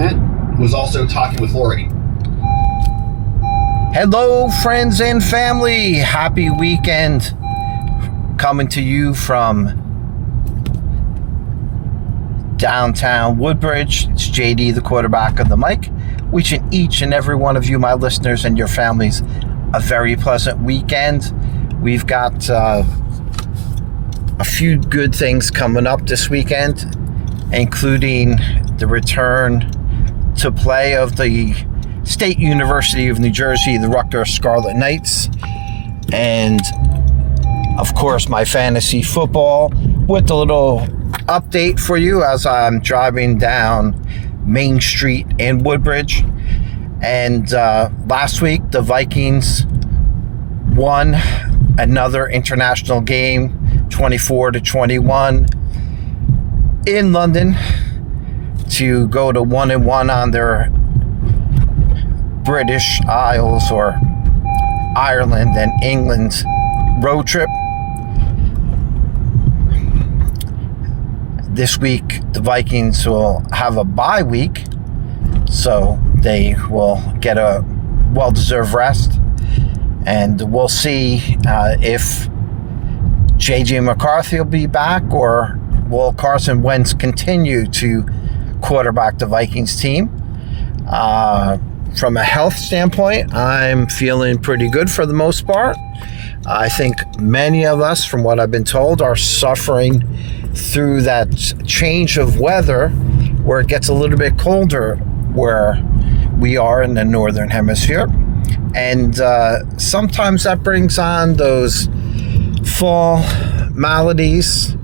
Was also talking with Lori. Hello, friends and family. Happy weekend. Coming to you from downtown Woodbridge. It's JD, the quarterback of the mic. Wishing each and every one of you, my listeners, and your families, a very pleasant weekend. We've got a few good things coming up this weekend, including the return to play of the State University of New Jersey, the Rutgers Scarlet Knights, and of course my fantasy football, with a little update for you as I'm driving down Main Street in Woodbridge. And last week the Vikings won another international game, 24-21 in London, to go to 1-1 on their British Isles, or Ireland and England, road trip. This week the Vikings will have a bye week, so they will get a well-deserved rest, and we'll see if J.J. McCarthy will be back, or will Carson Wentz continue to quarterback the Vikings team. From a health standpoint, I'm feeling pretty good for the most part. I think many of us, from what I've been told, are suffering through that change of weather where it gets a little bit colder where we are in the northern hemisphere. And sometimes that brings on those fall maladies,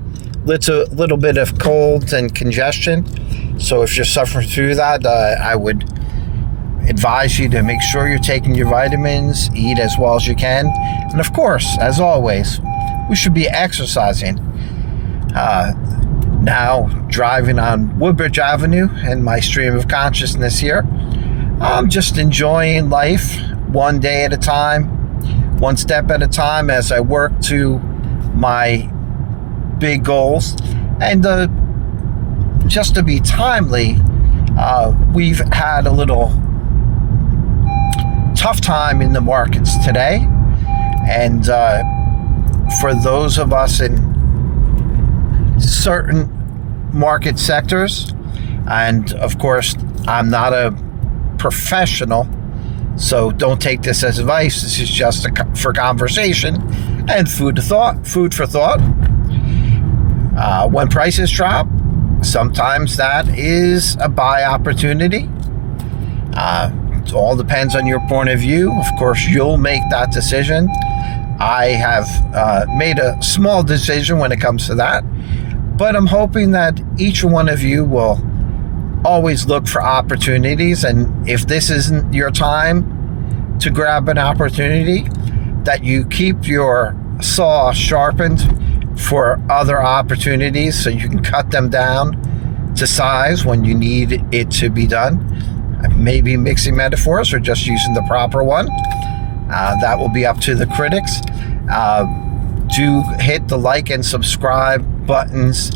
little bit of cold and congestion. So if you're suffering through that, I would advise you to make sure you're taking your vitamins, eat as well as you can, and of course, as always, we should be exercising. Now driving on Woodbridge Avenue and my stream of consciousness here, I'm just enjoying life one day at a time, one step at a time, as I work to my big goals. And just to be timely, we've had a little tough time in the markets today, and for those of us in certain market sectors, and of course I'm not a professional, so don't take this as advice. This is just for conversation and food for thought. When prices drop, sometimes that is a buy opportunity. It all depends on your point of view. Of course, you'll make that decision. I have made a small decision when it comes to that, but I'm hoping that each one of you will always look for opportunities, and if this isn't your time to grab an opportunity, that you keep your saw sharpened for other opportunities so you can cut them down to size when you need it to be done. Maybe mixing metaphors or just using the proper one. That will be up to the critics. Do hit the like and subscribe buttons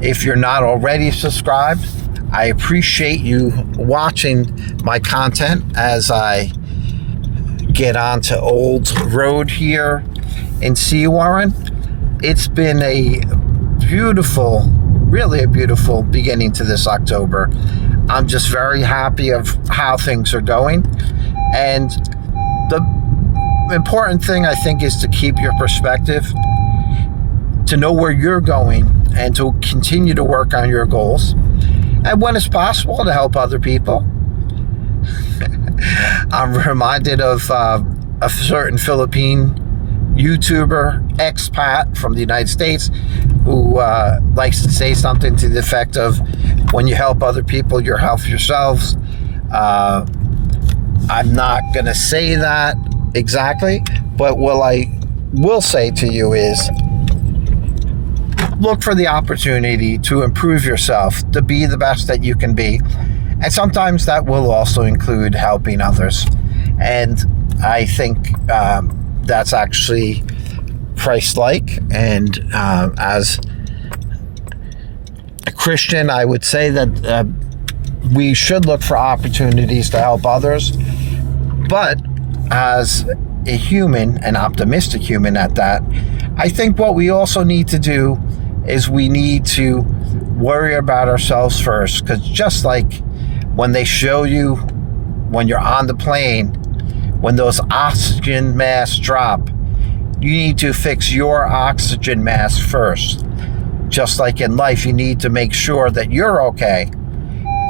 if you're not already subscribed. I appreciate you watching my content as I get onto Old Road here in Seawarren. It's been a beautiful, really a beautiful beginning to this October. I'm just very happy of how things are going. And the important thing, I think, is to keep your perspective, to know where you're going, and to continue to work on your goals. And when it's possible, to help other people. I'm reminded of a certain Philippine YouTuber, expat from the United States, who likes to say something to the effect of, when you help other people, you help yourselves. I'm not going to say that exactly, but what I will say to you is, look for the opportunity to improve yourself, to be the best that you can be. And sometimes that will also include helping others. And I think that's actually Christ-like. And as a Christian, I would say that we should look for opportunities to help others. But as a human, an optimistic human at that, I think what we also need to do is we need to worry about ourselves first. Because just like when they show you when you're on the plane, when those oxygen masks drop, you need to fix your oxygen mask first. Just like in life, you need to make sure that you're okay,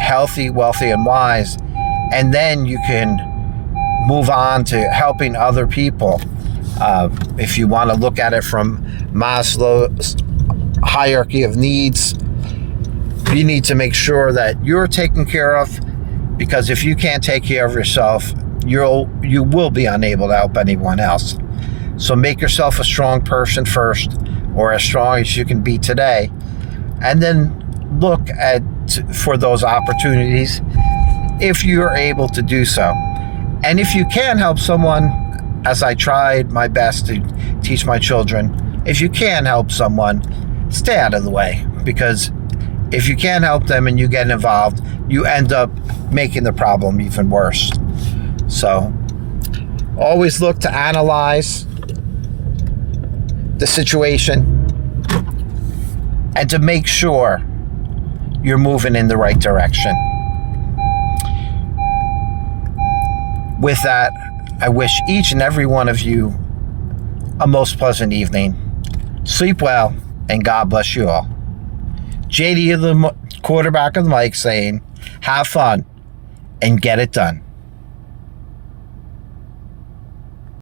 healthy, wealthy, and wise, and then you can move on to helping other people. If you want to look at it from Maslow's hierarchy of needs, you need to make sure that you're taken care of, because if you can't take care of yourself, you will be unable to help anyone else. So make yourself a strong person first, or as strong as you can be today, and then look for those opportunities if you're able to do so. And if you can help someone, as I tried my best to teach my children, if you can help someone, stay out of the way, because if you can't help them and you get involved, you end up making the problem even worse. So always look to analyze the situation and to make sure you're moving in the right direction. With that, I wish each and every one of you a most pleasant evening. Sleep well, and God bless you all. JD, the quarterback of the mic, saying, have fun and get it done.